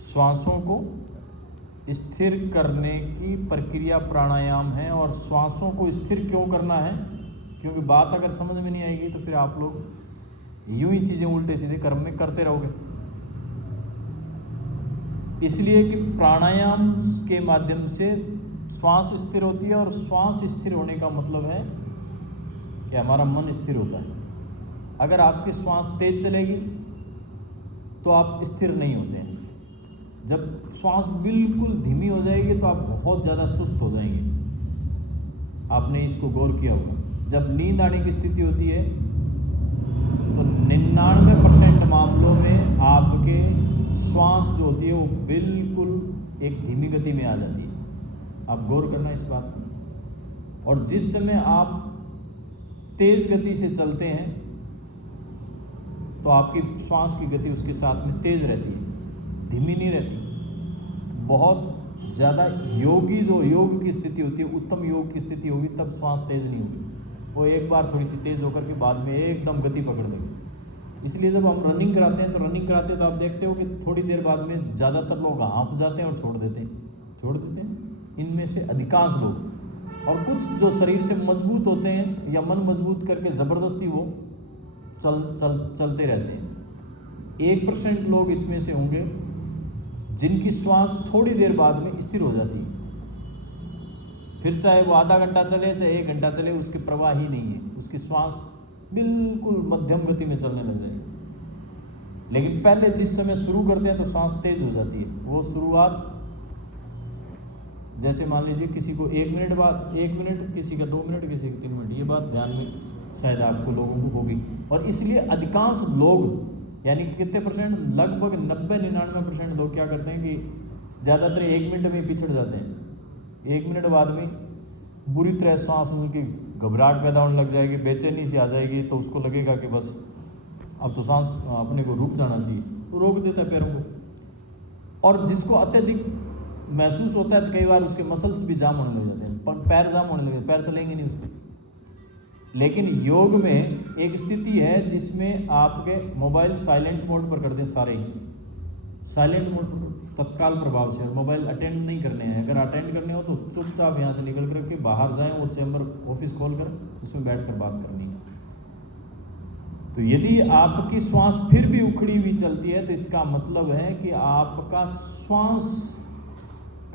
श्वासों को स्थिर करने की प्रक्रिया प्राणायाम है। और श्वासों को स्थिर क्यों करना है, क्योंकि बात अगर समझ में नहीं आएगी तो फिर आप लोग यूं ही चीज़ें उल्टे सीधे कर्म में करते रहोगे। इसलिए कि प्राणायाम के माध्यम से श्वास स्थिर होती है, और श्वास स्थिर होने का मतलब है कि हमारा मन स्थिर होता है। अगर आपकी श्वास तेज चलेगी तो आप स्थिर नहीं होते हैं। जब श्वास बिल्कुल धीमी हो जाएगी तो आप बहुत ज़्यादा सुस्त हो जाएंगे। आपने इसको गौर किया होगा। जब नींद आने की स्थिति होती है तो 99% मामलों में आपके श्वास जो होती है वो बिल्कुल एक धीमी गति में आ जाती है। आप गौर करना इस बात पर। और जिस समय आप तेज गति से चलते हैं तो आपकी श्वास की गति उसके साथ में तेज रहती है, धीमी नहीं रहती। बहुत ज़्यादा योगी जो योग की स्थिति होती है, उत्तम योग की स्थिति होगी, तब श्वास तेज नहीं होगी। वो एक बार थोड़ी सी तेज होकर के बाद में एकदम गति पकड़ देगी। इसलिए जब हम रनिंग कराते हैं तो आप देखते हो कि थोड़ी देर बाद में ज़्यादातर लोग हाँफ जाते हैं और छोड़ देते हैं इनमें से अधिकांश लोग। और कुछ जो शरीर से मजबूत होते हैं या मन मजबूत करके ज़बरदस्ती वो चलते रहते हैं। 1% लोग इसमें से होंगे जिनकी श्वास थोड़ी देर बाद में स्थिर हो जाती है। फिर चाहे वो आधा घंटा चले चाहे 1 घंटा चले, उसकी प्रवाह ही नहीं है, उसकी श्वास बिल्कुल मध्यम गति में चलने लग जाएगी। लेकिन पहले जिस समय शुरू करते हैं तो सांस तेज हो जाती है। वो शुरुआत जैसे मान लीजिए किसी को 1 मिनट बाद 1 मिनट, किसी का 2 मिनट, किसी का 3 मिनट, ये बात ध्यान में शायद आपको लोगों को होगी। और इसलिए अधिकांश लोग यानी कि कितने परसेंट, लगभग 90-99% लोग क्या करते हैं कि ज़्यादातर 1 मिनट में पिछड़ जाते हैं। 1 मिनट बाद में बुरी तरह सांस उनकी घबराहट पैदा होने लग जाएगी, बेचैनी सी आ जाएगी, तो उसको लगेगा कि बस अब तो सांस अपने को रुक जाना चाहिए, तो रोक देता है पैरों को। और जिसको अत्यधिक महसूस होता है तो कई बार उसके मसल्स भी जाम होने लग जाते हैं, पैर जाम होने लगे, पैर चलेंगे नहीं उसके। लेकिन योग में एक स्थिति है जिसमें आपके मोबाइल साइलेंट मोड पर कर दें, सारे ही साइलेंट मोड पर तत्काल प्रभाव से। और मोबाइल अटेंड नहीं करने हैं, अगर अटेंड करने हो तो चुपचाप यहाँ से निकल कर के बाहर जाएं, वो चैम्बर ऑफिस खोल कर उसमें बैठ कर बात करनी है। तो यदि आपकी श्वास फिर भी उखड़ी हुई चलती है तो इसका मतलब है कि आपका श्वास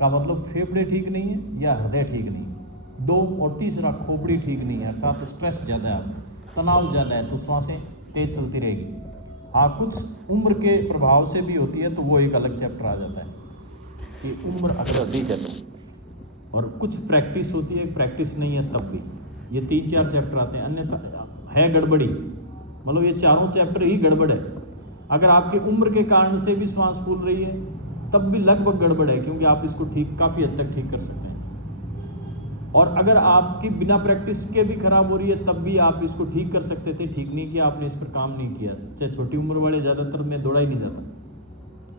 का मतलब फेफड़े ठीक नहीं है या हृदय ठीक नहीं है, 2 और तीसरा खोपड़ी ठीक नहीं है, अर्थात स्ट्रेस ज़्यादा है, तनाव ज़्यादा है, तो श्वासें तेज चलती रहेगी। हाँ, कुछ उम्र के प्रभाव से भी होती है, तो वो एक अलग चैप्टर आ जाता है कि उम्र अगर अधिक है तो। और कुछ प्रैक्टिस होती है, प्रैक्टिस नहीं है तब भी। ये 3-4 चैप्टर आते हैं, अन्यथा है गड़बड़ी, मतलब ये चारों चैप्टर ही गड़बड़ है। अगर आपकी उम्र के कारण से भी श्वास फूल रही है तब भी लगभग गड़बड़ है, क्योंकि आप इसको ठीक काफ़ी हद तक ठीक कर सकते हैं। और अगर आपकी बिना प्रैक्टिस के भी खराब हो रही है तब भी आप इसको ठीक कर सकते थे, ठीक नहीं किया आपने, इस पर काम नहीं किया। चाहे छोटी उम्र वाले, ज़्यादातर में दौड़ा ही नहीं जाता,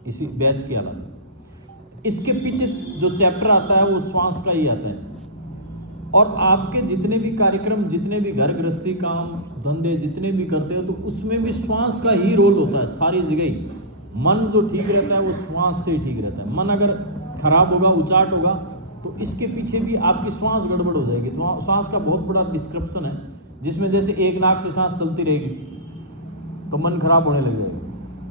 इसी बैच की हालत। इसके पीछे जो चैप्टर आता है वो श्वास का ही आता है। और आपके जितने भी कार्यक्रम, जितने भी घर गृहस्थी काम धंधे जितने भी करते हो, तो उसमें भी श्वास का ही रोल होता है सारी जगह ही। मन जो ठीक रहता है वो श्वास से ही ठीक रहता है। मन अगर खराब होगा, उचाट होगा, तो इसके पीछे भी आपकी श्वास गड़बड़ हो जाएगी। तो श्वास का बहुत बड़ा डिस्क्रिप्शन है, जिसमें जैसे एक नाक से सांस चलती रहेगी तो मन खराब होने लग जाएगा।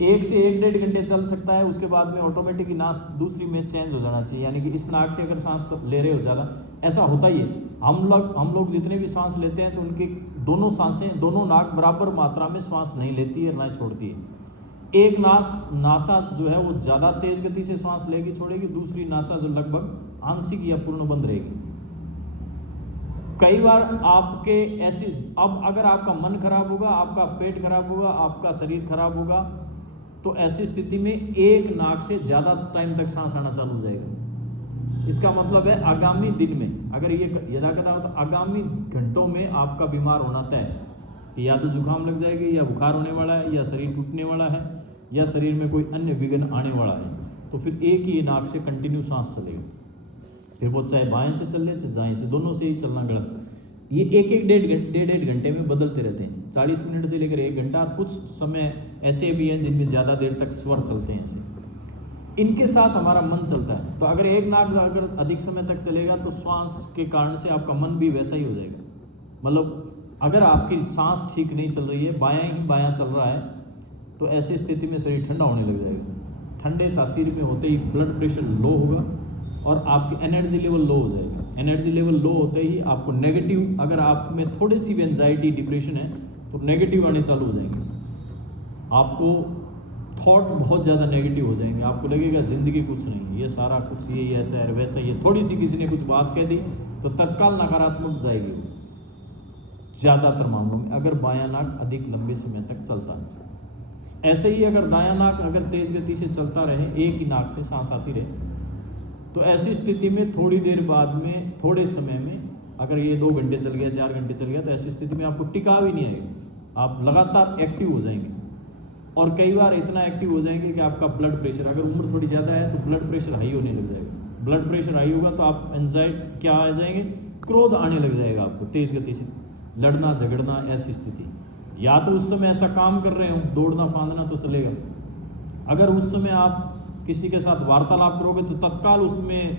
1 से 1-1.5 घंटे चल सकता है, उसके बाद में ऑटोमेटिक नाक दूसरी में चेंज हो जाना चाहिए। यानी कि इस नाक से अगर सांस ले रहे हो ज़्यादा, ऐसा होता ही है। हम लोग जितने भी सांस लेते हैं तो उनकी दोनों सांसें, दोनों नाक बराबर मात्रा में श्वास नहीं लेती है, ना छोड़ती है। एक नासा जो है वो ज़्यादा तेज गति से सांस लेगी, छोड़ेगी, दूसरी नासा जो लगभग आंशिक या पूर्ण बंद रहेगी। कई बार आपके ऐसी, अब अगर आपका मन खराब होगा, आपका पेट खराब होगा, आपका शरीर खराब होगा, तो ऐसी स्थिति में एक नाक से ज़्यादा टाइम तक सांस आना चालू हो जाएगा। इसका मतलब है आगामी दिन में, अगर ये यदाकदा हो तो आगामी घंटों में आपका बीमार होना तय है कि या तो जुकाम लग जाएगी, या बुखार होने वाला है, या शरीर टूटने वाला है, या शरीर में कोई अन्य विघ्न आने वाला है। तो फिर एक ही नाक से कंटिन्यू सांस चलेगा, फिर वो चाहे बाएं से चल ले चाहे दाएं से, दोनों से ही चलना गलत है। ये 1-1 घंटे में बदलते रहते हैं, 40 मिनट से लेकर 1 घंटा। कुछ समय ऐसे भी हैं जिनमें ज़्यादा देर तक स्वर चलते हैं ऐसे। इनके साथ हमारा मन चलता है। तो अगर एक नाक अगर अधिक समय तक चलेगा तो श्वास के कारण से आपका मन भी वैसा ही हो जाएगा। मतलब अगर आपकी सांस ठीक नहीं चल रही है, बायां ही बायां चल रहा है, तो ऐसी स्थिति में शरीर ठंडा होने लग जाएगा। ठंडे तासीर में होते ही ब्लड प्रेशर लो होगा और आपकी एनर्जी लेवल लो हो जाएगा। एनर्जी लेवल लो होते ही आपको नेगेटिव, अगर आप में थोड़ी सी भी एंजाइटी डिप्रेशन है तो नेगेटिव आने चालू हो जाएंगे। आपको थॉट बहुत ज़्यादा नेगेटिव हो जाएंगे। आपको लगेगा ज़िंदगी कुछ नहीं, ये सारा कुछ ये ऐसा है वैसा, ये थोड़ी सी किसी ने कुछ बात कह दी तो तत्काल नकारात्मक जाएगी ज़्यादातर मामलों में, अगर बायां नाक अधिक लंबे समय तक चलता है। ऐसे ही अगर दायां नाक अगर तेज गति से चलता रहे, एक ही नाक से सांस आती रहे, तो ऐसी स्थिति में थोड़ी देर बाद में, थोड़े समय में, अगर ये 2 घंटे चल गया, 4 घंटे चल गया, तो ऐसी स्थिति में आपको टिकाव ही नहीं आएगा। आप लगातार एक्टिव हो जाएंगे और कई बार इतना एक्टिव हो जाएंगे कि आपका ब्लड प्रेशर, अगर उम्र थोड़ी ज़्यादा है तो ब्लड प्रेशर हाई होने लग जाएगा। ब्लड प्रेशर हाई होगा तो आप एंजाइटी क्या आ जाएंगे, क्रोध आने लग जाएगा आपको तेज गति से, लड़ना झगड़ना, ऐसी स्थिति। या तो उस समय ऐसा काम कर रहे हो, दौड़ना फांदना तो चलेगा। अगर उस समय आप किसी के साथ वार्तालाप करोगे तो तत्काल उसमें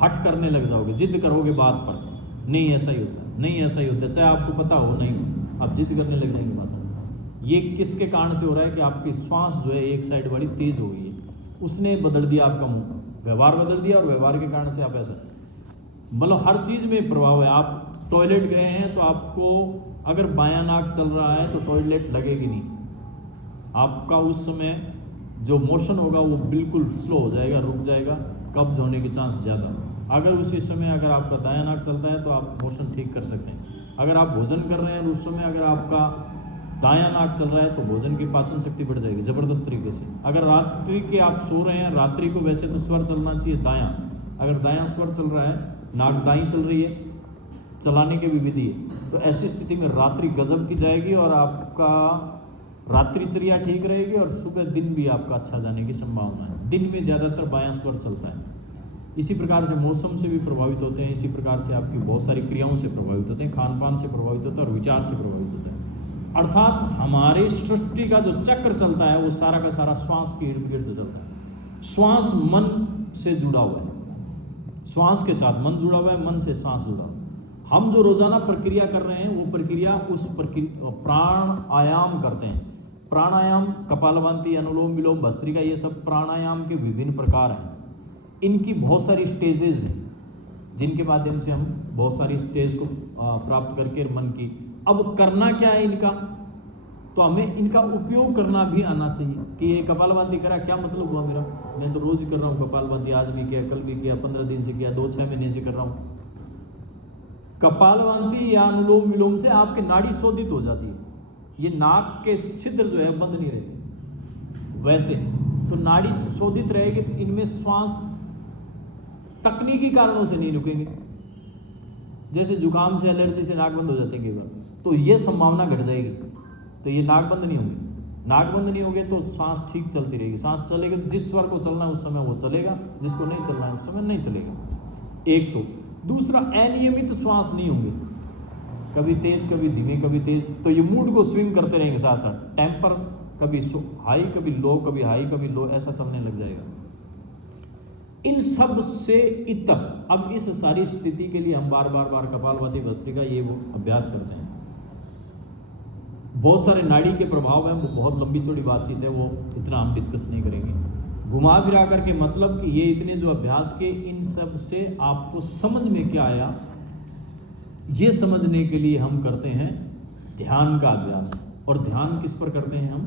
हट करने लग जाओगे, जिद करोगे बात पर, नहीं ऐसा ही होता है, नहीं ऐसा ही होता है, चाहे आपको पता हो नहीं हो, आप जिद करने लग जाएंगे बातों में। ये किसके कारण से हो रहा है कि आपकी श्वास जो है एक साइड वाली तेज हो गई है, उसने बदल दिया आपका मुंह, व्यवहार बदल दिया, और व्यवहार के कारण से आप ऐसा, मतलब हर चीज़ में प्रभाव है। आप टॉयलेट गए हैं तो आपको अगर बायां नाक चल रहा है तो टॉयलेट लगेगी नहीं, आपका उस समय जो मोशन होगा वो बिल्कुल स्लो हो जाएगा, रुक जाएगा, कब्ज होने के चांस ज़्यादा। अगर उसी समय अगर आपका दायां नाक चलता है तो आप मोशन ठीक कर सकते हैं। अगर आप भोजन कर रहे हैं और उस समय अगर आपका दायां नाक चल रहा है तो भोजन की पाचन शक्ति बढ़ जाएगी ज़बरदस्त तरीके से। अगर रात्रि के आप सो रहे हैं, रात्रि को वैसे तो स्वर चलना चाहिए दायां, अगर दायां स्वर चल रहा है, नाक दाईं चल रही है, चलाने की भी विधि है, तो ऐसी स्थिति में रात्रि गजब की जाएगी और आपका रात्रिचर्या ठीक रहेगी और सुबह दिन भी आपका अच्छा जाने की संभावना है। दिन में ज़्यादातर बायां स्वर चलता है। इसी प्रकार से मौसम से भी प्रभावित होते हैं, इसी प्रकार से आपकी बहुत सारी क्रियाओं से प्रभावित होते हैं, खान पान से प्रभावित होते हैं और विचार से प्रभावित होते हैं। अर्थात हमारे सृष्टि का जो चक्र चलता है वो सारा का सारा श्वास के इर्द गिर्द चलता है। श्वास मन से जुड़ा हुआ है, श्वास के साथ मन जुड़ा हुआ है, मन से सांस जुड़ा हुआ है। हम जो रोजाना प्रक्रिया कर रहे हैं वो प्रक्रिया उस प्राणायाम करते हैं। प्राणायाम, कपालभाति, अनुलोम विलोम, भस्त्रिका, ये सब प्राणायाम के विभिन्न प्रकार हैं। इनकी बहुत सारी स्टेजेस हैं जिनके माध्यम से हम बहुत सारी स्टेज को प्राप्त करके मन की, अब करना क्या है इनका, तो हमें इनका उपयोग करना भी आना चाहिए। कि ये कपालभाति करा, क्या मतलब हुआ मेरा, मैं तो रोज कर रहा हूँ कपालभाति, आज भी किया, कल भी किया, 15 दिन से किया, 2-6 महीने से कर रहा हूँ। कपालभाति या अनुलोम विलोम से आपकी नाड़ी शोधित हो जाती है। ये नाक के छिद्र जो है बंद नहीं रहते, वैसे तो नाड़ी शोधित रहेगी तो इनमें श्वास तकनीकी कारणों से नहीं रुकेंगे। जैसे जुकाम से, एलर्जी से नाक बंद हो जाते हैं कई बार, तो ये संभावना घट जाएगी, तो ये नाक बंद नहीं होंगे। नाक बंद नहीं होंगे तो सांस ठीक चलती रहेगी। सांस चलेगी तो जिस स्वर को चलना है उस समय वो चलेगा, जिसको नहीं चलना है उस समय नहीं चलेगा। एक तो दूसरा, अनियमित श्वास नहीं होंगे, कभी तेज कभी धीमे कभी तेज, तो ये मूड को स्विंग करते रहेंगे साथ साथ, टेम्पर कभी हाई कभी लो, कभी हाई कभी लो, ऐसा चलने लग जाएगा। इन सब से इतर अब इस सारी स्थिति के लिए हम बार बार कपालभाति, भस्त्रिका, ये वो अभ्यास करते हैं। बहुत सारे नाड़ी के प्रभाव हैं, वो बहुत लंबी चौड़ी बातचीत है, वो इतना हम डिस्कस नहीं करेंगे। घुमा फिरा करके मतलब कि ये इतने जो अभ्यास के, इन सब से आपको समझ में क्या आया, ये समझने के लिए हम करते हैं ध्यान का अभ्यास। और ध्यान किस पर करते हैं हम,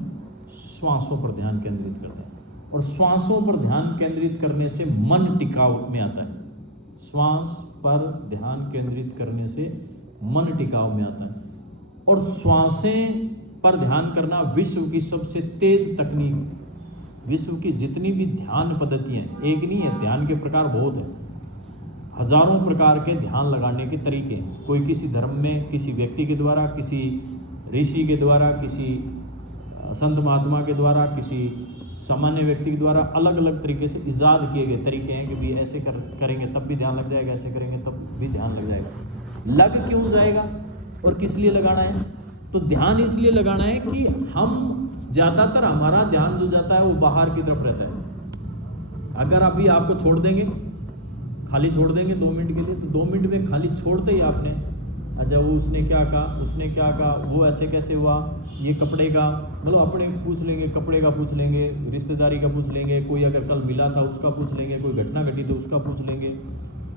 श्वासों पर ध्यान केंद्रित करते हैं। और श्वासों पर ध्यान केंद्रित करने से मन टिकाव में आता है। श्वास पर ध्यान केंद्रित करने से मन टिकाव में आता है। और श्वासें पर ध्यान करना विश्व की सबसे तेज तकनीक। विश्व की जितनी भी ध्यान पद्धतियाँ, एक नहीं है, ध्यान के प्रकार बहुत हैं, हजारों प्रकार के ध्यान लगाने के तरीके हैं। कोई किसी धर्म में किसी व्यक्ति के द्वारा, किसी ऋषि के द्वारा, किसी संत महात्मा के द्वारा, किसी सामान्य व्यक्ति के द्वारा अलग अलग तरीके से इजाद किए गए तरीके हैं कि भी ऐसे करेंगे तब भी ध्यान लग जाएगा, ऐसे करेंगे तब भी ध्यान लग जाएगा। लग क्यों जाएगा और किस लिए लगाना है, तो ध्यान इसलिए लगाना है कि हम ज़्यादातर हमारा ध्यान जो जाता है वो बाहर की तरफ रहता है। अगर अभी आपको छोड़ देंगे, खाली छोड़ देंगे 2 मिनट के लिए, तो 2 मिनट में खाली छोड़ते ही आपने, अच्छा वो उसने क्या कहा, उसने क्या कहा, वो ऐसे कैसे हुआ, ये कपड़े का, मतलब अपने पूछ लेंगे, कपड़े का पूछ लेंगे, रिश्तेदारी का पूछ लेंगे, कोई अगर कल मिला था उसका पूछ लेंगे, कोई घटना घटी तो उसका पूछ लेंगे।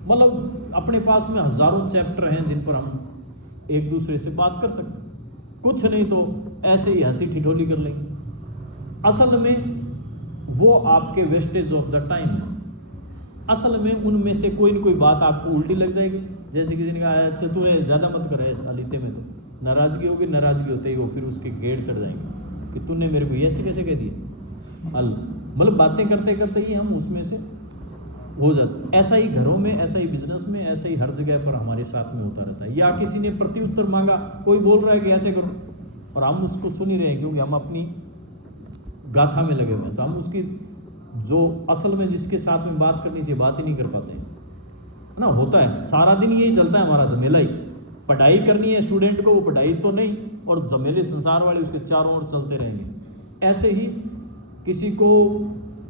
मतलब अपने पास में हज़ारों चैप्टर हैं जिन पर हम एक दूसरे से बात कर सकते हैं। कुछ नहीं तो ऐसे ही हंसी ठिठोली कर लेंगे। असल में वो आपके वेस्टेज ऑफ द टाइम। असल में उनमें से कोई न कोई बात आपको उल्टी लग जाएगी। जैसे किसी ने कहा अच्छा तूने ज़्यादा मत कर है सालिते में, तो नाराज़गी होगी, नाराज़गी होते ही वो फिर उसके गेड़ चढ़ जाएंगे कि तूने मेरे को ऐसे कैसे कह दिया। मतलब बातें करते करते ही हम उसमें से हो जाते। ऐसा ही घरों में, ऐसा ही बिजनेस में, ऐसा ही हर जगह पर हमारे साथ में होता रहता है। या किसी ने प्रत्युत्तर मांगा, कोई बोल रहा है कि ऐसे करो, और हम उसको सुन ही रहे हैं क्योंकि हम अपनी गाथा में लगे हुए हैं, तो हम उसकी जो असल में जिसके साथ में बात करनी चाहिए बात ही नहीं कर पाते हैं, है ना। होता है सारा दिन यही चलता है हमारा झमेला ही। पढ़ाई करनी है स्टूडेंट को, वो पढ़ाई तो नहीं, और झमेले संसार वाले उसके चारों ओर चलते रहेंगे। ऐसे ही किसी को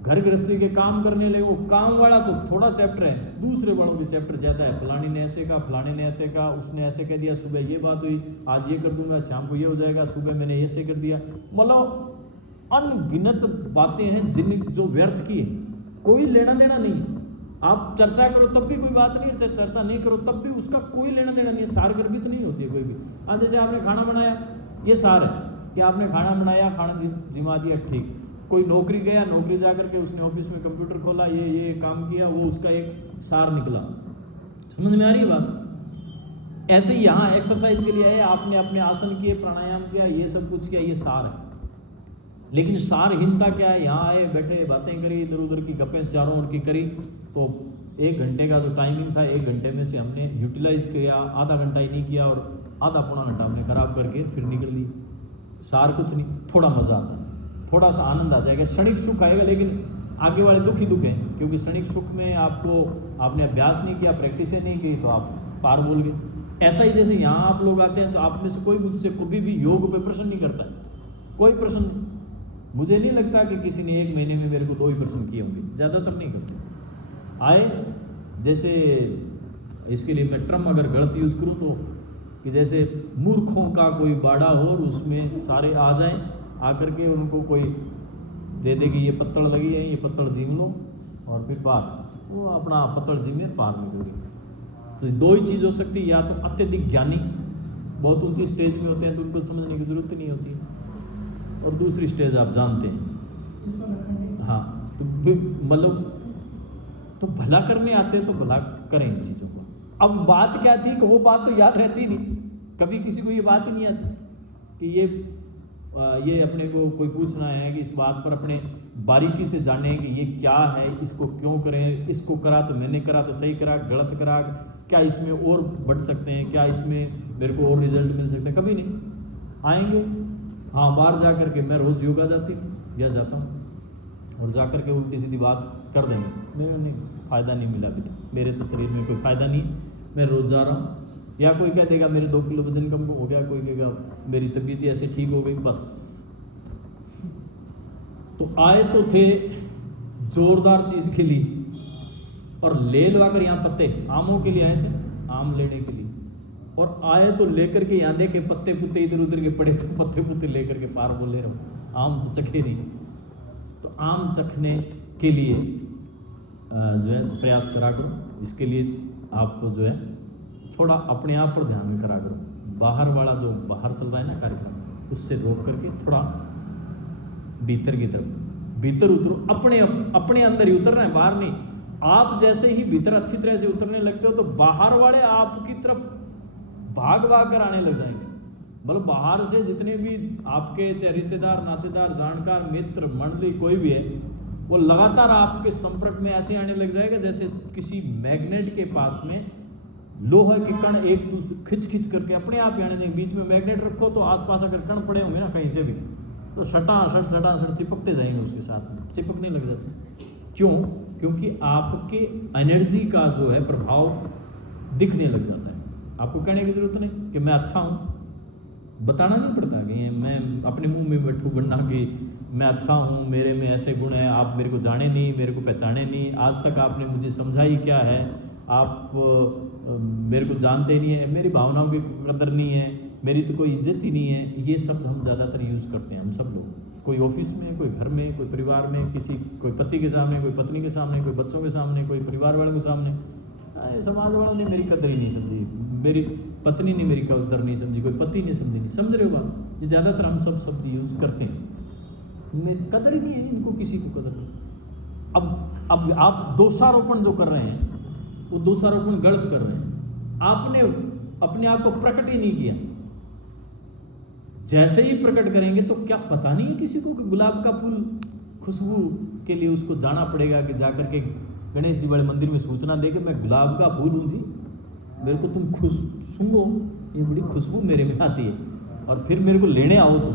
घर गृहस्थी के काम करने लगे, वो काम वाला तो थोड़ा चैप्टर है, दूसरे वालों के चैप्टर ज़्यादा है। फलानी ने ऐसे कहा, फलाने ने ऐसे कहा, उसने ऐसे कह दिया, सुबह ये बात हुई, आज ये कर दूंगा, शाम को ये हो जाएगा, सुबह मैंने ऐसे कर दिया। मतलब अनगिनत बातें हैं जिन जो व्यर्थ की है, कोई लेना देना नहीं। आप चर्चा करो तब भी कोई बात नहीं, चर्चा नहीं करो तब भी उसका कोई लेना देना नहीं है, सार गर्भित नहीं होती है कोई भी। आज जैसे आपने खाना बनाया, ये सार है कि आपने खाना बनाया, खाना जिमा दिया, ठीक। कोई नौकरी गया, नौकरी जा करके उसने ऑफिस में कंप्यूटर खोला, ये काम किया, वो उसका एक सार निकला। समझ में आ रही है बात। ऐसे ही यहाँ एक्सरसाइज के लिए आए, आपने अपने आसन किए, प्राणायाम किया, ये सब कुछ किया, ये सार है। लेकिन सारहीनता क्या है, यहाँ आए, बैठे, बातें करी, इधर उधर की गप्पें चारों ओर की करी, तो 1 घंटे का जो टाइमिंग था, 1 घंटे में से हमने यूटिलाइज किया, आधा घंटा ही नहीं किया, और आधा पौना घंटा हमने खराब करके फिर निकल ली। सार कुछ नहीं, थोड़ा मज़ा आता है, थोड़ा सा आनंद आ जाएगा, क्षणिक सुख आएगा, लेकिन आगे वाले दुख ही दुख हैं, क्योंकि क्षणिक सुख में आपने अभ्यास नहीं किया, प्रैक्टिस नहीं की, तो आप पार बोल गए। ऐसा ही जैसे यहाँ आप लोग आते हैं, तो आप में से कोई मुझसे कभी भी योग पे प्रश्न नहीं करता है, कोई प्रश्न नहीं। मुझे नहीं लगता कि किसी ने 1 महीने में मेरे को 2 ही प्रश्न किए होंगे, ज़्यादातर नहीं करते। आए जैसे इसके लिए मैं टर्म अगर गलत यूज़ करूँ तो, कि जैसे मूर्खों का कोई बाड़ा हो और उसमें सारे आ जाएं, आकर के उनको कोई दे दे कि ये पत्तड़ लगी है, ये पत्तड़ जीम लो, और फिर पार, वो अपना पत्तड़ जीमे पार निकल गए। तो 2 ही चीज़ हो सकती है, या तो अत्यधिक ज्ञानी बहुत ऊंची स्टेज में होते हैं तो उनको समझने की जरूरत नहीं होती है, और दूसरी स्टेज आप जानते हैं। हाँ, तो मतलब तो भला करने आते हैं तो भला करें इन चीज़ों को। अब बात क्या थी कि वो बात तो याद रहती नहीं, कभी किसी को ये बात ही नहीं आती कि ये अपने को कोई पूछना है कि इस बात पर अपने बारीकी से जाने कि ये क्या है, इसको क्यों करें, इसको करा तो मैंने करा तो सही करा, गलत करा, क्या इसमें और बढ़ सकते हैं, क्या इसमें मेरे को और रिजल्ट मिल सकते हैं, कभी नहीं आएंगे। हाँ, बाहर जा कर के मैं रोज़ योगा जाता हूँ, और जा कर के उल्टी सीधी बात कर देंगे, मेरे नहीं फ़ायदा नहीं मिला अभी तक, मेरे तो शरीर में कोई फ़ायदा नहीं, मैं रोज़ जा रहा हूँ। या कोई कह देगा मेरे 2 किलो वजन कम हो गया, कोई कहेगा मेरी तबीयत ऐसे ठीक हो गई, बस। तो आए तो थे जोरदार चीज़ के लिए, और ले लगा कर यहाँ पत्ते आमों के लिए आए थे, आम लेने के लिए, और आए तो लेकर के यहाँ देखे पत्ते पुत्ते इधर उधर के पड़े, तो पत्ते पुत्ते लेकर के पार बोले रहो, आम तो चखे नहीं। तो आम चखने के लिए जो है प्रयास करा करो। इसके लिए आपको जो है थोड़ा अपने आप पर ध्यान में करा करो। बाहर वाला जो बाहर चल रहा है ना कार्यक्रम, उससे रोक करके थोड़ा भीतर की तरफ भीतर उतरो, अपने अंदर ही उतरना है, बाहर नहीं। आप जैसे ही भीतर अच्छी तरह से उतरने लगते हो तो बाहर वाले आपकी तरफ भाग कर आने लग जाएंगे। मतलब बाहर से जितने भी आपके चाहे रिश्तेदार, नातेदार, जानकार, मित्र, मंडली कोई भी है, वो लगातार आपके संपर्क में ऐसे आने लग जाएगा जैसे किसी मैग्नेट के पास में लोहे के कण एक दूसरे खिंच करके अपने आप ही आने देंगे। बीच में मैग्नेट रखो तो आसपास अगर कण पड़े होंगे ना कहीं से भी, तो सटासट चिपकते जाएंगे, उसके साथ में चिपकने लग जाते हैं। क्यों? क्योंकि आपके एनर्जी का जो है प्रभाव दिखने लग जाता है। आपको कहने की जरूरत नहीं कि मैं अच्छा हूँ, बताना नहीं पड़ता कि मैं अपने मुंह में बैठूँ बना के मैं अच्छा हूँ, मेरे में ऐसे गुण हैं, आप मेरे को जाने नहीं, मेरे को पहचाने नहीं, आज तक आपने मुझे समझा ही क्या है, आप मेरे को जानते नहीं है, मेरी भावनाओं की कदर नहीं है, मेरी तो कोई इज्जत ही नहीं है। ये शब्द हम ज़्यादातर यूज़ करते हैं हम सब लोग, कोई ऑफिस में, कोई घर में, कोई परिवार में, किसी कोई पति के सामने, कोई पत्नी के सामने, कोई बच्चों के सामने, कोई परिवार वालों के सामने। समाज वालों ने मेरी कदर ही नहीं समझी, मेरी पत्नी ने मेरी कदर नहीं समझी, कोई पति ने समझी नहीं, समझ रहे हो बात? ये ज़्यादातर हम सब शब्द यूज़ करते हैं, मेरी कदर ही नहीं है, इनको किसी को कदर नहीं। अब आप दोषारोपण जो कर रहे हैं वो दोषारोपण गलत कर रहे हैं। आपने अपने आप को प्रकट ही नहीं किया, जैसे ही प्रकट करेंगे तो क्या पता नहीं है किसी को कि गुलाब का फूल खुशबू के लिए उसको जाना पड़ेगा कि जाकर के गणेश जी बड़े मंदिर में सूचना दे के मैं गुलाब का फूल हूँ जी, मेरे को तुम खुश सूंघो, ये बड़ी खुशबू मेरे में आती है और फिर मेरे को लेने आओ, तुम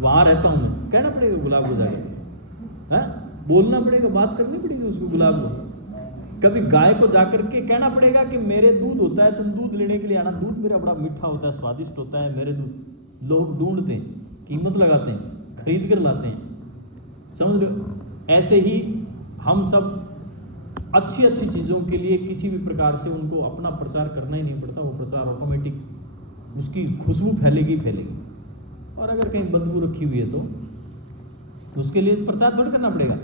वहाँ रहता हूँ मैं, कहना पड़ेगा गुलाब को जाके, है बोलना पड़ेगा, बात करनी पड़ेगी उसको गुलाब को। कभी गाय को जाकर के कहना पड़ेगा कि मेरे दूध होता है, तुम दूध लेने के लिए आना, दूध मेरा बड़ा मीठा होता है, स्वादिष्ट होता है, मेरे दूध। लोग ढूंढते हैं, कीमत लगाते हैं, खरीद कर लाते हैं, समझ लो। ऐसे ही हम सब अच्छी अच्छी चीज़ों के लिए किसी भी प्रकार से उनको अपना प्रचार करना ही नहीं पड़ता, वो प्रचार ऑटोमेटिक उसकी खुशबू फैलेगी फैलेगी। और अगर कहीं बदबू रखी हुई है तो उसके लिए प्रचार थोड़ी करना पड़ेगा,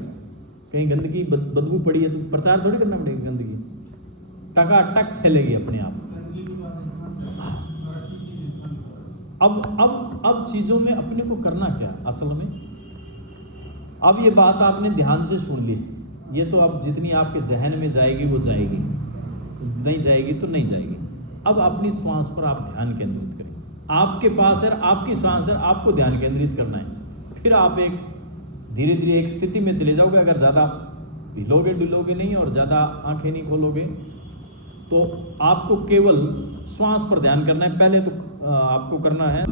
कहीं गंदगी बदबू पड़ी है तो प्रचार थोड़ी करना पड़ेगा, गंदगी टकाटक फैलेगी अपने आप। अब चीज़ों में अपने को करना क्या असल में, अब ये बात आपने ध्यान से सुन ली, ये तो अब जितनी आपके जहन में जाएगी वो जाएगी, नहीं जाएगी तो नहीं जाएगी। अब अपनी श्वास पर आप ध्यान केंद्रित करें, आपके पास है आपकी सांस है, आपको ध्यान केंद्रित करना है। फिर आप एक धीरे धीरे एक स्थिति में चले जाओगे, अगर ज़्यादा हिलोगे डुलोगे नहीं और ज़्यादा आंखें नहीं खोलोगे तो आपको केवल श्वास पर ध्यान करना है। पहले तो आपको करना है,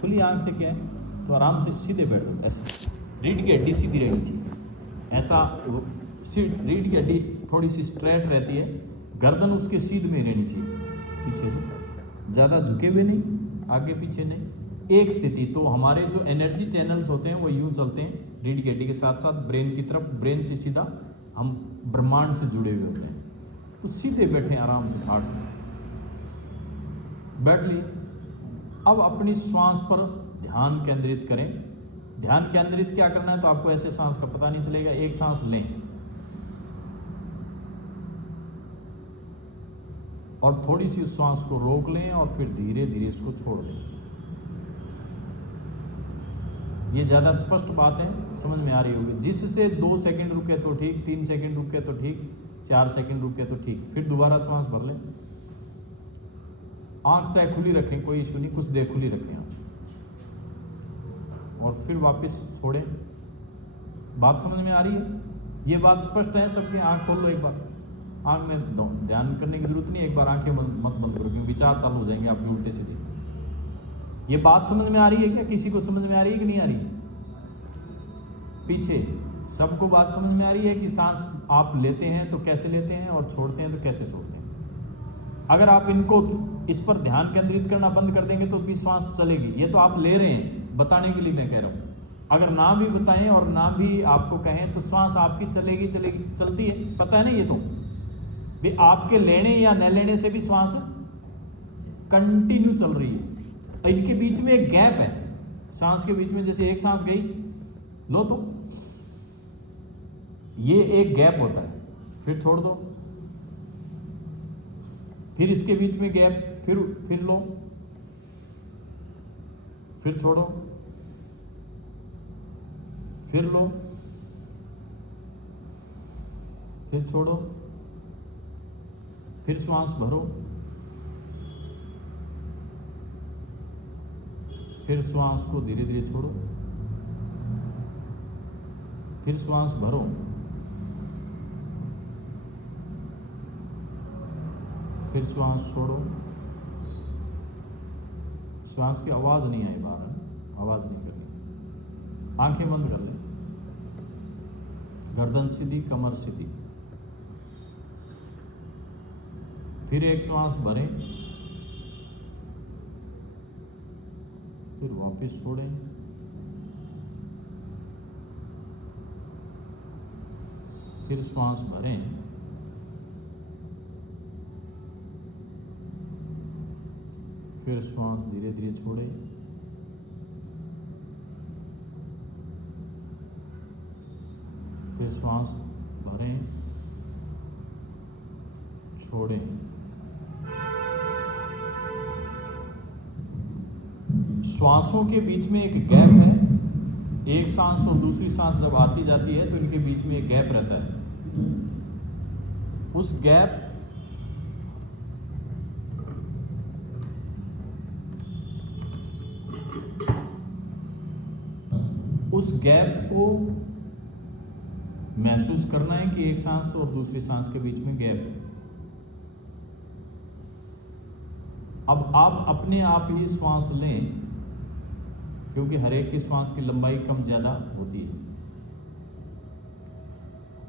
खुली आंख से क्या है तो आराम से सीधे बैठो, ऐसे रीढ़ की हड्डी सीधी रहनी चाहिए, ऐसा रीढ़ की हड्डी थोड़ी सी स्ट्रेट रहती है, गर्दन उसके सीध में रहनी चाहिए, पीछे से ज़्यादा झुके हुए नहीं, आगे पीछे नहीं, एक स्थिति। तो हमारे जो एनर्जी चैनल्स होते हैं वो यूँ चलते हैं रीढ़ की हड्डी के साथ साथ ब्रेन की तरफ, ब्रेन से सीधा हम ब्रह्मांड से जुड़े हुए होते हैं। तो सीधे बैठे आराम से, ठाठ से बैठ लिए। अब अपनी श्वास पर ध्यान केंद्रित करें। ध्यान केंद्रित क्या करना है तो आपको ऐसे सांस का पता नहीं चलेगा, एक सांस लें और थोड़ी सी उस श्वास को रोक लें और फिर धीरे धीरे इसको छोड़ दें। ये ज़्यादा स्पष्ट बात है, समझ में आ रही होगी। जिससे 2 सेकंड रुके तो ठीक, 3 सेकंड रुके तो ठीक, 4 सेकंड रुके तो ठीक, फिर दोबारा श्वास भर लें। आंख चाहे खुली रखें, कोई इशू नहीं, कुछ देर खुली रखें आप, और फिर वापस छोड़ें। बात समझ में आ रही है? ये बात स्पष्ट है सबके? आंख खोल लो एक बार, आंख में ध्यान करने की जरूरत नहीं, एक बार आंखें मत बंद करो क्योंकि विचार चालू हो जाएंगे आपके उल्टे सीधे। ये बात समझ में आ रही है क्या? किसी को समझ में आ रही है कि नहीं आ रही? पीछे सबको बात समझ में आ रही है कि सांस आप लेते हैं तो कैसे लेते हैं और छोड़ते हैं तो कैसे छोड़ते हैं। अगर आप इनको इस पर ध्यान केंद्रित करना बंद कर देंगे तो भी श्वास चलेगी। ये तो आप ले रहे हैं, बताने के लिए मैं कह रहा हूँ। अगर ना भी बताएं और ना भी आपको कहें तो श्वास आपकी चलेगी चलती है, पता है ना? ये तो भी आपके लेने या न लेने से भी श्वास कंटिन्यू चल रही है। इनके बीच में एक गैप है, सांस के बीच में, जैसे एक सांस गई लो तो ये एक गैप होता है, फिर छोड़ दो, फिर इसके बीच में गैप, फिर लो, फिर छोड़ो, फिर लो, फिर छोड़ो, फिर श्वास भरो, फिर श्वास को धीरे धीरे छोड़ो, फिर श्वास भरो, फिर श्वास छोड़ो। श्वास की आवाज नहीं आई बाहर, आवाज नहीं करनी। आंखें बंद कर लें, गर्दन सीधी, कमर सीधी। फिर एक श्वास भरें, फिर वापस छोड़ें, फिर श्वास भरें, फिर श्वास धीरे धीरे छोड़ें, फिर श्वास भरें, छोड़ें। श्वासों के बीच में एक गैप है, एक सांस और दूसरी सांस जब आती जाती है तो इनके बीच में एक गैप रहता है। उस गैप को महसूस करना है कि एक सांस और दूसरी सांस के बीच में गैप है। अब आप अपने आप ही श्वास लें, क्योंकि हर एक की श्वास की लंबाई कम ज़्यादा होती है,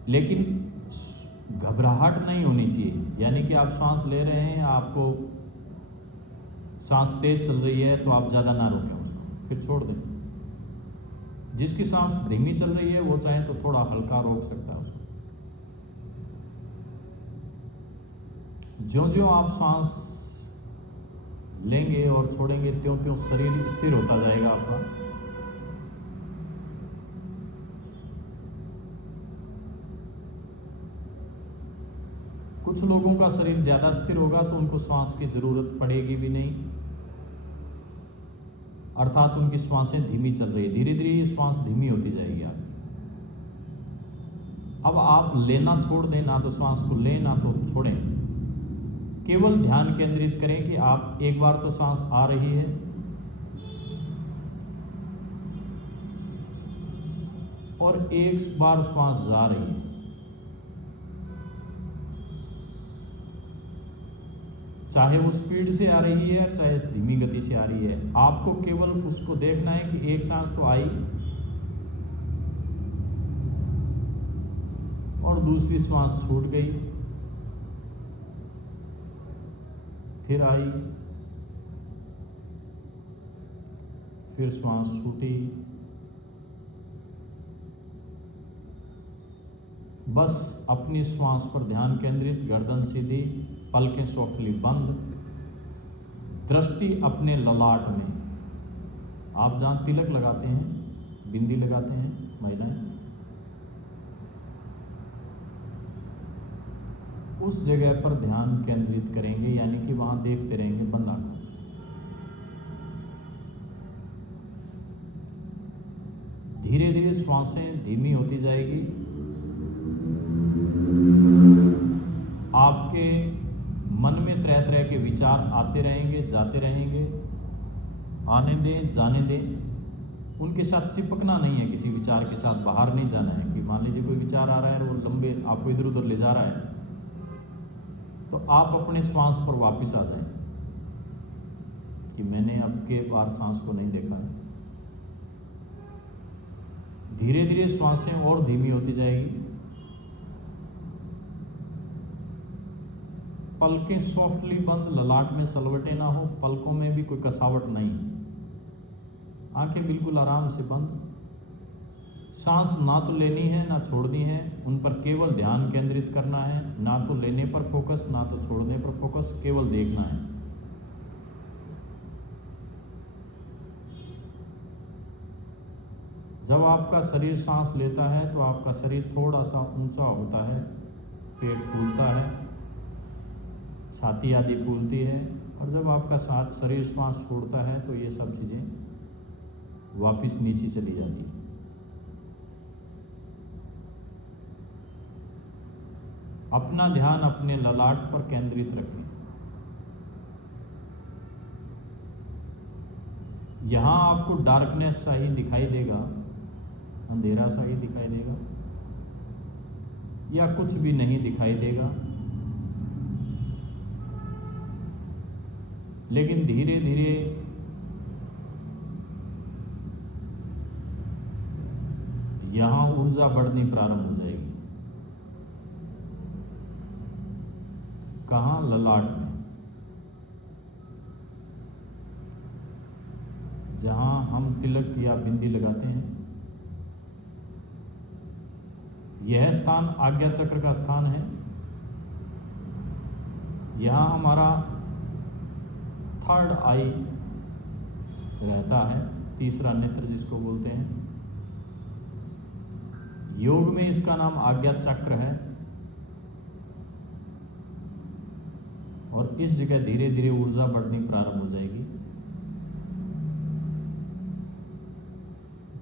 लेकिन घबराहट नहीं होनी चाहिए। यानी कि आप सांस ले रहे हैं, आपको सांस तेज चल रही है तो आप ज़्यादा ना रोकें उसको, फिर छोड़ दें। जिसकी सांस धीमी चल रही है वो चाहे तो थोड़ा हल्का रोक सकता है उसको। ज्यों-ज्यों आप सांस लेंगे और छोड़ेंगे त्यों-त्यों शरीर स्थिर होता जाएगा आपका। कुछ लोगों का शरीर ज़्यादा स्थिर होगा तो उनको श्वास की ज़रूरत पड़ेगी भी नहीं, अर्थात उनकी श्वासें धीमी चल रही है। धीरे धीरे ये श्वास धीमी होती जाएगी आप। अब आप लेना छोड़ दें, ना तो श्वास को लें ना तो छोड़ें। केवल ध्यान केंद्रित करें कि आप एक बार तो सांस आ रही है और एक बार श्वास जा रही है। चाहे वो स्पीड से आ रही है चाहे धीमी गति से आ रही है, आपको केवल उसको देखना है कि एक सांस तो आई और दूसरी श्वास छूट गई, फिर आई, फिर श्वास छूटी। बस अपनी श्वास पर ध्यान केंद्रित, गर्दन सीधी, पलकें सॉफ्टली बंद, दृष्टि अपने ललाट में। आप जहाँ तिलक लगाते हैं, बिंदी लगाते हैं महिलाएं, उस जगह पर ध्यान केंद्रित करेंगे, यानी कि वहां देखते रहेंगे बंद आंखों से। धीरे धीरे श्वासें धीमी होती जाएगी, आपके मन में तरह तरह के विचार आते रहेंगे, जाते रहेंगे। आने दें, जाने दें। उनके साथ चिपकना नहीं है, किसी विचार के साथ बाहर नहीं जाना है। कि मान लीजिए कोई विचार आ रहा है और वो लंबे आपको इधर उधर ले जा रहा है, तो आप अपने श्वास पर वापस आ जाएं कि मैंने अब के बार सांस को नहीं देखा है। धीरे धीरे श्वासें और धीमी होती जाएगी, पलकें सॉफ्टली बंद, ललाट में सलवटें ना हो, पलकों में भी कोई कसावट नहीं, आंखें बिल्कुल आराम से बंद। सांस ना तो लेनी है ना छोड़नी है, उन पर केवल ध्यान केंद्रित करना है। ना तो लेने पर फोकस ना तो छोड़ने पर फोकस, केवल देखना है। जब आपका शरीर सांस लेता है तो आपका शरीर थोड़ा सा ऊंचा होता है, पेट फूलता है, छाती आदि फूलती है, और जब आपका शरीर श्वास छोड़ता है तो ये सब चीज़ें वापस नीचे चली जाती है। अपना ध्यान अपने ललाट पर केंद्रित रखें। यहाँ आपको डार्कनेस सा ही दिखाई देगा, अंधेरा सा ही दिखाई देगा, या कुछ भी नहीं दिखाई देगा, लेकिन धीरे धीरे यहाँ ऊर्जा बढ़नी प्रारंभ हो जाएगी। कहाँ? ललाट में। जहां हम तिलक या बिंदी लगाते हैं, यह स्थान आज्ञा चक्र का स्थान है। यहाँ हमारा थर्ड आई रहता है, तीसरा नेत्र जिसको बोलते हैं। योग में इसका नाम आज्ञा चक्र है। और इस जगह धीरे धीरे ऊर्जा बढ़नी प्रारंभ हो जाएगी।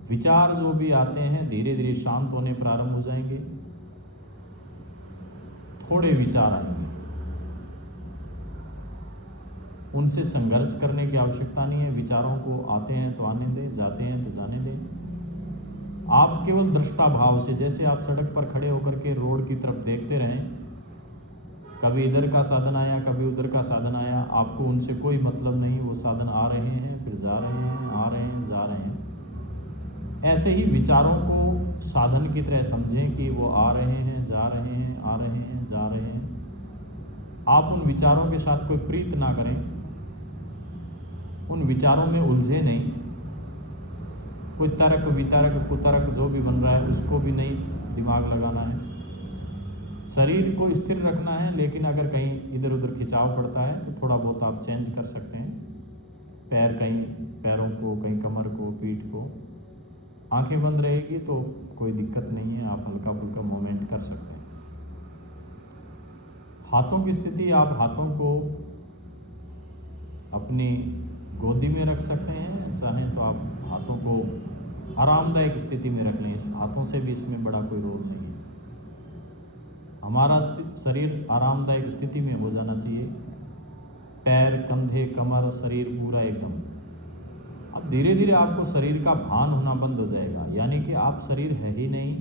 विचार जो भी आते हैं धीरे धीरे शांत होने प्रारंभ हो जाएंगे। थोड़े विचार आएंगे, उनसे संघर्ष करने की आवश्यकता नहीं है। विचारों को आते हैं तो आने दें, जाते हैं तो जाने दें। आप केवल दृष्टा भाव से, जैसे आप सड़क पर खड़े होकर के रोड की तरफ देखते रहें, कभी इधर का साधन आया, कभी उधर का साधन आया, आपको उनसे कोई मतलब नहीं। वो साधन आ रहे हैं, फिर जा रहे हैं, आ रहे हैं, जा रहे हैं। ऐसे ही विचारों को साधन की तरह समझें कि वो आ रहे हैं, जा रहे हैं, आ रहे हैं, जा रहे हैं। आप उन विचारों के साथ कोई प्रीत ना करें, उन विचारों में उलझे नहीं। कोई तर्क वितर्क कुतर्क जो भी बन रहा है उसको भी नहीं दिमाग लगाना है। शरीर को स्थिर रखना है, लेकिन अगर कहीं इधर उधर खिंचाव पड़ता है तो थोड़ा बहुत आप चेंज कर सकते हैं। पैर कहीं, पैरों को कहीं, कमर को, पीठ को। आंखें बंद रहेगी तो कोई दिक्कत नहीं है, आप हल्का फुल्का मूवमेंट कर सकते हैं। हाथों की स्थिति, आप हाथों को अपनी गोदी में रख सकते हैं, चाहें तो आप हाथों को आरामदायक स्थिति में रख लें। इस हाथों से भी इसमें बड़ा कोई रोल नहीं है। हमारा शरीर आरामदायक स्थिति में हो जाना चाहिए। पैर, कंधे, कमर, शरीर पूरा एकदम। अब धीरे धीरे आपको शरीर का भान होना बंद हो जाएगा, यानी कि आप शरीर है ही नहीं।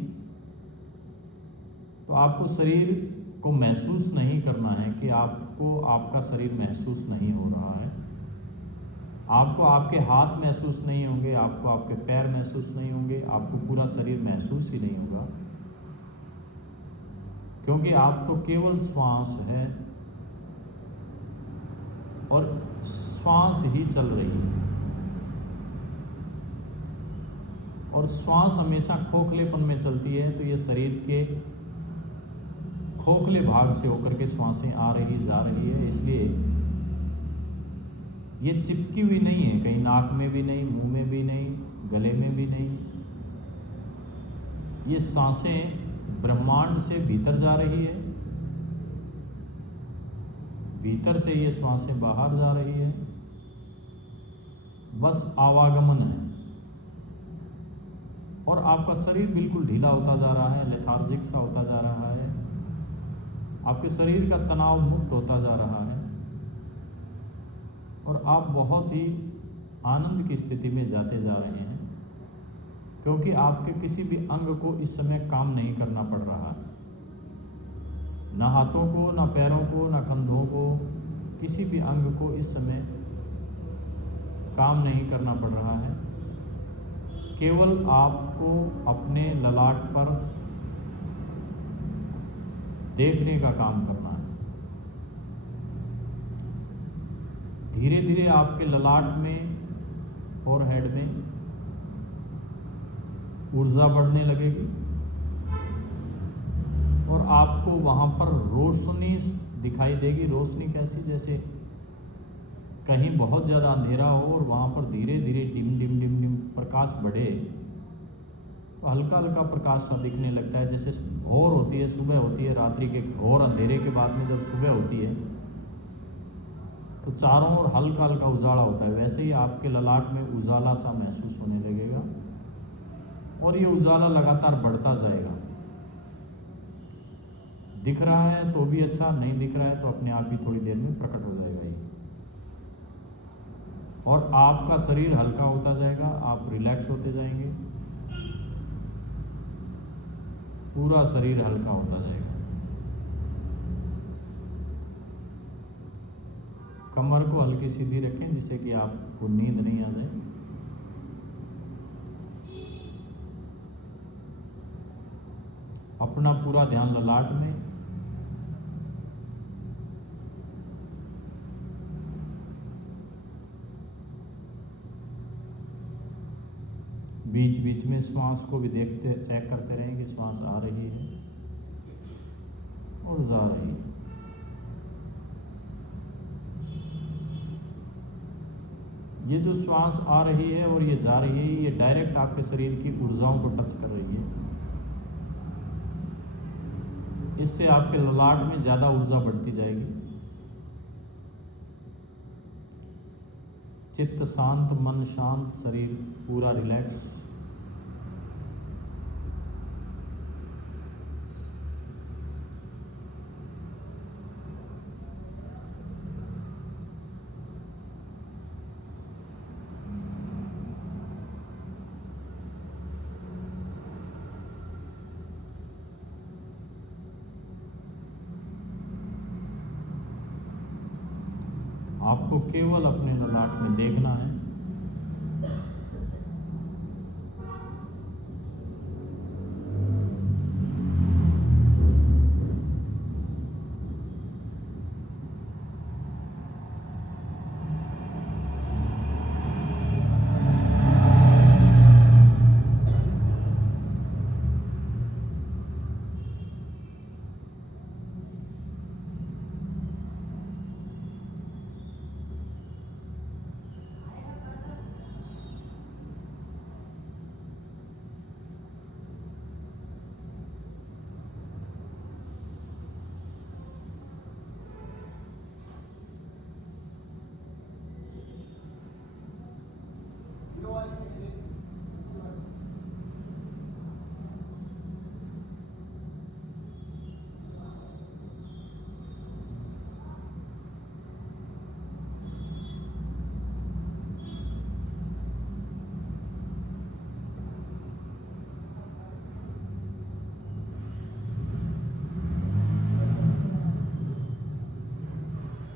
तो आपको शरीर को महसूस नहीं करना है कि आपको आपका शरीर महसूस नहीं हो रहा है। आपको आपके हाथ महसूस नहीं होंगे, आपको आपके पैर महसूस नहीं होंगे, आपको पूरा शरीर महसूस ही नहीं होगा, क्योंकि आप तो केवल श्वास है और श्वास ही चल रही है। और श्वास हमेशा खोखलेपन में चलती है, तो ये शरीर के खोखले भाग से होकर के श्वासें आ रही जा रही है। इसलिए ये चिपकी हुई नहीं है, कहीं नाक में भी नहीं, मुंह में भी नहीं, गले में भी नहीं। ये सांसें ब्रह्मांड से भीतर जा रही है, भीतर से ये श्वासें बाहर जा रही है। बस आवागमन है। और आपका शरीर बिल्कुल ढीला होता जा रहा है, लेथार्जिक सा होता जा रहा है। आपके शरीर का तनाव मुक्त होता जा रहा है और आप बहुत ही आनंद की स्थिति में जाते जा रहे हैं, क्योंकि आपके किसी भी अंग को इस समय काम नहीं करना पड़ रहा है। ना हाथों को, ना पैरों को, ना कंधों को, किसी भी अंग को इस समय काम नहीं करना पड़ रहा है। केवल आपको अपने ललाट पर देखने का काम करना है। धीरे धीरे आपके ललाट में, फोरहेड में ऊर्जा बढ़ने लगेगी और आपको वहां पर रोशनी दिखाई देगी। रोशनी कैसी? जैसे कहीं बहुत ज़्यादा अंधेरा हो और वहां पर धीरे धीरे डिम डिम डिम डिम प्रकाश बढ़े, तो हल्का हल्का प्रकाश सा दिखने लगता है। जैसे भोर होती है, सुबह होती है, रात्रि के घोर अंधेरे के बाद में जब सुबह होती है तो चारों ओर हल्का हल्का उजाला होता है, वैसे ही आपके ललाट में उजाला सा महसूस होने लगेगा और ये उजाला लगातार बढ़ता जाएगा। दिख रहा है तो भी अच्छा, नहीं दिख रहा है तो अपने आप ही थोड़ी देर में प्रकट हो जाएगा ये। और आपका शरीर हल्का होता जाएगा, आप रिलैक्स होते जाएंगे, पूरा शरीर हल्का होता जाएगा। कमर को हल्की सीधी रखें जिससे कि आपको नींद नहीं आ जाए। अपना पूरा ध्यान ललाट में, बीच बीच में श्वास को भी देखते चेक करते रहें कि श्वास आ रही है और जा रही है। ये जो श्वास आ रही है और ये जा रही है, ये डायरेक्ट आपके शरीर की ऊर्जाओं को टच कर रही है। इससे आपके ललाट में ज़्यादा ऊर्जा बढ़ती जाएगी। चित्त शांत, मन शांत, शरीर पूरा रिलैक्स। आपको केवल अपने ललाट में देखना है।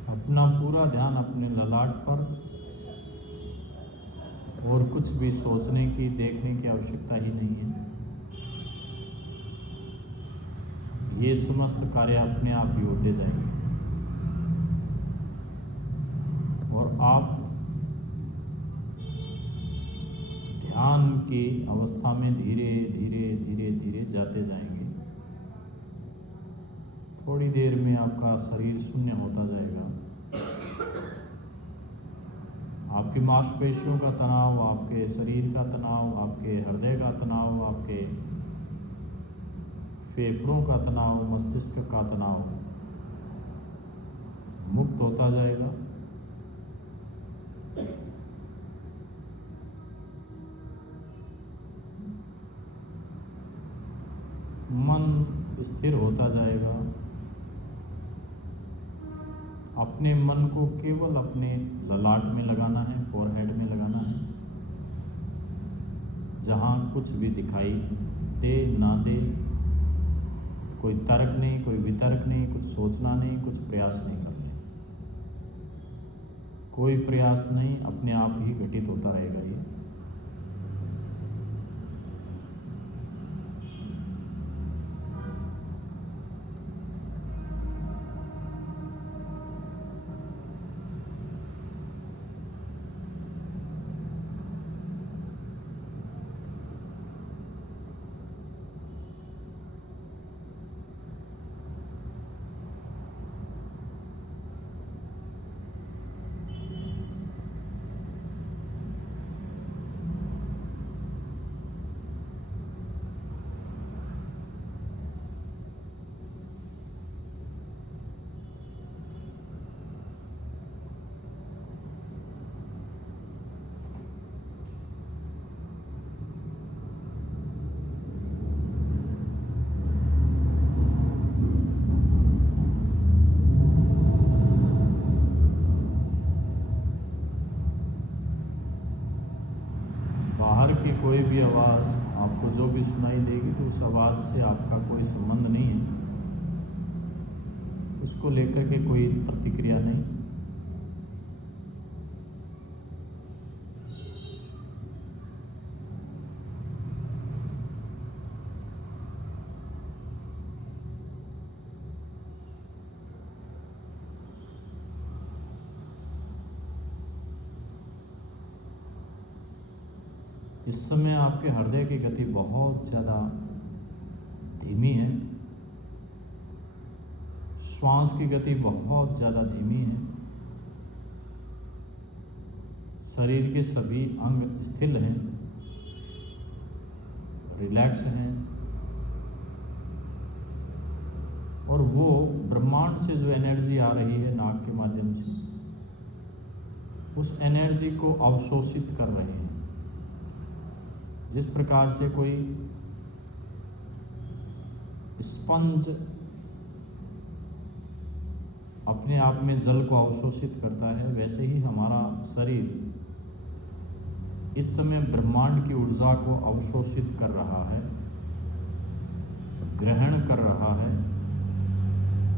अपना पूरा ध्यान अपने ललाट पर, और कुछ भी सोचने की, देखने की आवश्यकता ही नहीं है। ये समस्त कार्य अपने आप ही होते जाएंगे और आप ध्यान की अवस्था में धीरे धीरे धीरे धीरे जाते जाएंगे। थोड़ी देर में आपका शरीर शून्य होता जाएगा। आपकी मांसपेशियों का तनाव, आपके शरीर का तनाव, आपके हृदय का तनाव, आपके फेफड़ों का तनाव, मस्तिष्क का तनाव मुक्त होता जाएगा। मन स्थिर होता जाएगा। अपने मन को केवल अपने ललाट में लगाना है, फोरहेड में लगाना है, जहाँ कुछ भी दिखाई दे ना दे, कोई तर्क नहीं, कोई वितर्क नहीं, कुछ सोचना नहीं, कुछ प्रयास नहीं करना, कोई प्रयास नहीं, अपने आप ही घटित होता रहेगा ये। बाहर की कोई भी आवाज़ आपको जो भी सुनाई देगी तो उस आवाज़ से आपका कोई संबंध नहीं है, उसको लेकर के कोई प्रतिक्रिया नहीं। इस समय आपके हृदय की गति बहुत ज़्यादा धीमी है, श्वास की गति बहुत ज़्यादा धीमी है, शरीर के सभी अंग स्थिर हैं, रिलैक्स हैं, और वो ब्रह्मांड से जो एनर्जी आ रही है नाक के माध्यम से, उस एनर्जी को अवशोषित कर रहे हैं। जिस प्रकार से कोई स्पंज अपने आप में जल को अवशोषित करता है, वैसे ही हमारा शरीर इस समय ब्रह्मांड की ऊर्जा को अवशोषित कर रहा है, ग्रहण कर रहा है,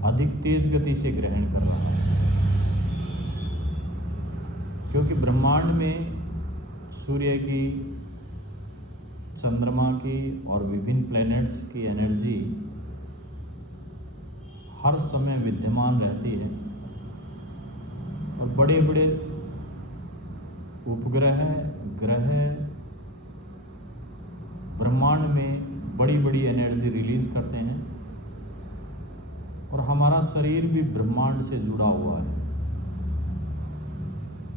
अधिक तेज गति से ग्रहण कर रहा है। क्योंकि ब्रह्मांड में सूर्य की, चंद्रमा की और विभिन्न प्लैनेट्स की एनर्जी हर समय विद्यमान रहती है, और बड़े बड़े उपग्रह, ग्रह ब्रह्मांड में बड़ी बड़ी एनर्जी रिलीज करते हैं, और हमारा शरीर भी ब्रह्मांड से जुड़ा हुआ है।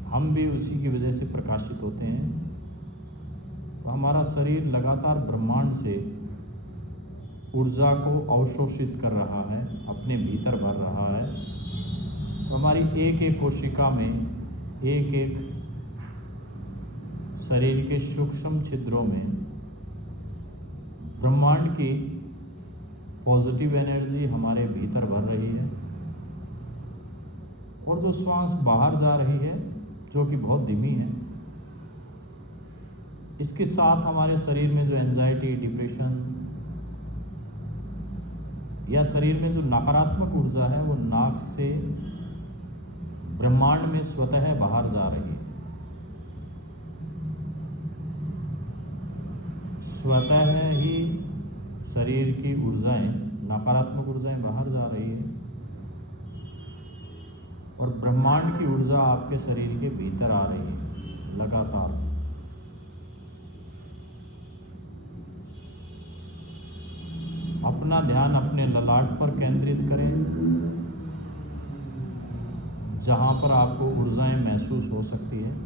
हम भी उसी की वजह से प्रकाशित होते हैं। तो हमारा शरीर लगातार ब्रह्मांड से ऊर्जा को अवशोषित कर रहा है, अपने भीतर भर रहा है। तो हमारी एक एक कोशिका में, एक एक शरीर के सूक्ष्म छिद्रों में ब्रह्मांड की पॉजिटिव एनर्जी हमारे भीतर भर रही है, और जो श्वास बाहर जा रही है, जो कि बहुत धीमी है, इसके साथ हमारे शरीर में जो एंजाइटी, डिप्रेशन या शरीर में जो नकारात्मक ऊर्जा है, वो नाक से ब्रह्मांड में स्वतः बाहर जा रही है। स्वतः ही शरीर की ऊर्जाएं, नकारात्मक ऊर्जाएं बाहर जा रही है, और ब्रह्मांड की ऊर्जा आपके शरीर के भीतर आ रही है लगातार। अपना ध्यान अपने ललाट पर केंद्रित करें, जहां पर आपको ऊर्जाएं महसूस हो सकती है।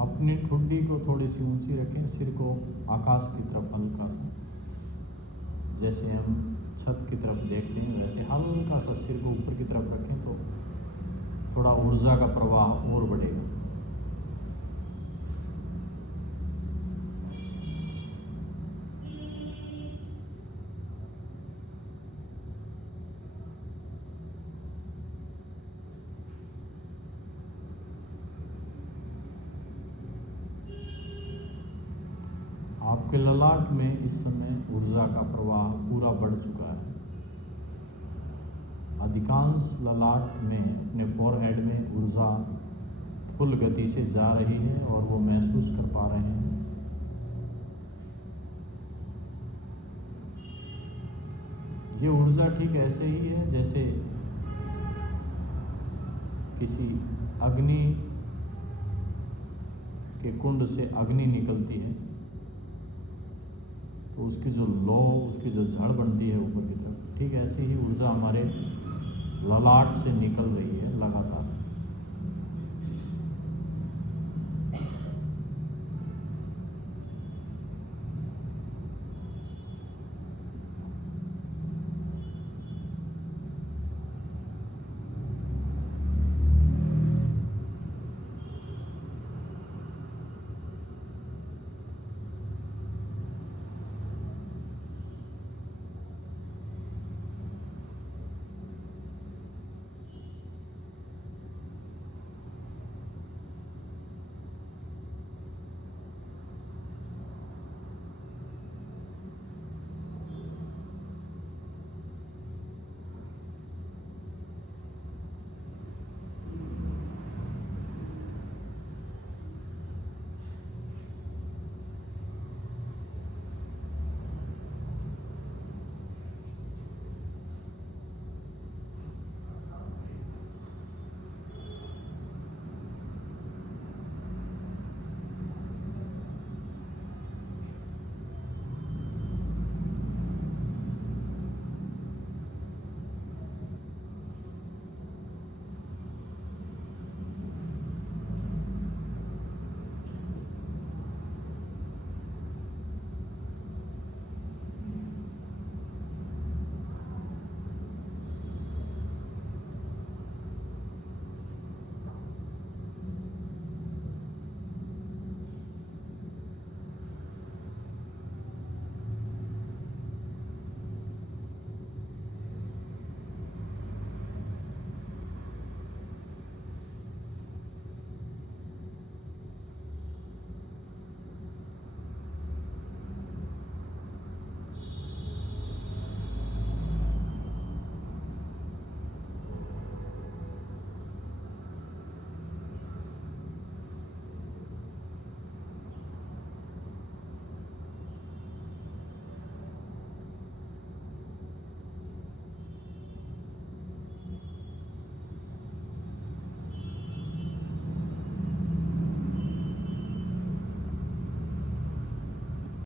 अपनी ठुड्डी को थोड़ी सी ऊंची रखें, सिर को आकाश की तरफ हल्का सा, जैसे हम छत की तरफ देखते हैं वैसे हल्का सा सिर को ऊपर की तरफ रखें, तो थोड़ा ऊर्जा का प्रवाह और बढ़ेगा। आपके ललाट में इस समय ऊर्जा का प्रवाह पूरा बढ़ चुका है। अधिकांश ललाट में, अपने फोरहेड में ऊर्जा फुल गति से जा रही है और वो महसूस कर पा रहे हैं। ये ऊर्जा ठीक ऐसे ही है जैसे किसी अग्नि के कुंड से अग्नि निकलती है तो उसकी जो लौ, उसकी जो झाड़ बनती है ऊपर की तरफ, ठीक ऐसे ही ऊर्जा हमारे ललाट से निकल रही है लगातार।